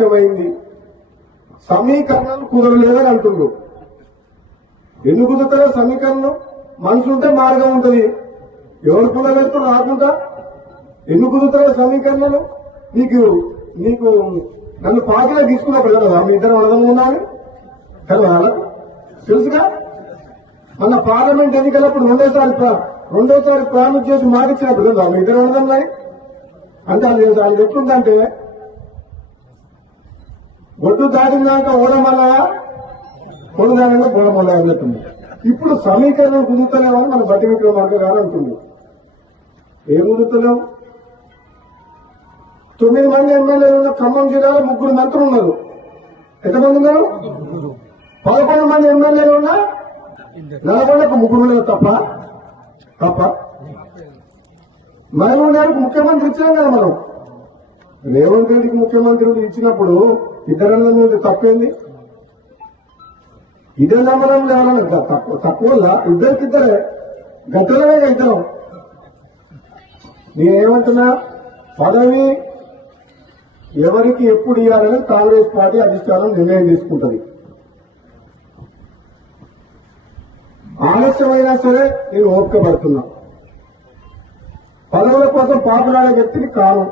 ఆలస్యమైంది. సమీకరణాలు కుదరలేదని అంటుండ్రు. ఎందుకు కుదురుతారో సమీకరణం? మనుషులుంటే మార్గం ఉంటుంది. ఎవరు కుదరలేదు రాకుండా ఎందుకు కుదురుతారో సమీకరణలు? నీకు నీకు నన్ను పార్టీలో తీసుకున్నప్పుడు కదా మీ ఇద్దరు వడదం ఉన్నాను కదా తెలుసుగా? మన పార్లమెంట్ ఎన్నికలప్పుడు రెండోసారి రెండోసారి ప్రామిస్ చేసి మాటిచ్చినప్పుడు కదా మీ ఇద్దరు వడదన్నాయి అంటే అది అది ఎట్లుందంటే ఒడ్డు దాటినాక ఓడమల్ల పొడు దానిలో అని అన్నట్టుంది ఇప్పుడు సమీకరణం కుదురుతలేమని మన బట్టి విక్రమార్క గారు అంటుంది ఏం కుదురుతలేం? తొమ్మిది మంది ఎమ్మెల్యేలు ఉన్న ఖమ్మం జిల్లాలో ముగ్గురు మంత్రులు ఉన్నారు. ఎంతమంది ఉన్నారు? పదకొండు మంది ఎమ్మెల్యేలు ఉన్నా నల్గొండకు ముగ్గురు ఉన్నారు తప్ప. తప్ప. మహబూబ్ గారికి ముఖ్యమంత్రి ఇచ్చినాం కదా మనం. రేవంత్ రెడ్డికి ముఖ్యమంత్రి ఇచ్చినప్పుడు ఇతరుల మీద తప్పేంది? ఇదే నమ్మడం లేవాలని తక్కువ తక్కువ ఇద్దరికిద్దరే గట్టలనే ఇద్దరం. నేనేమంటున్నా? పదవి ఎవరికి ఎప్పుడు ఇవ్వాలని కాంగ్రెస్ పార్టీ అధిష్టానం నిర్ణయం తీసుకుంటుంది. ఆలస్యమైనా సరే నేను ఓపిక పడుతున్నా పదవుల కోసం పాపలాడే వ్యక్తిని కాను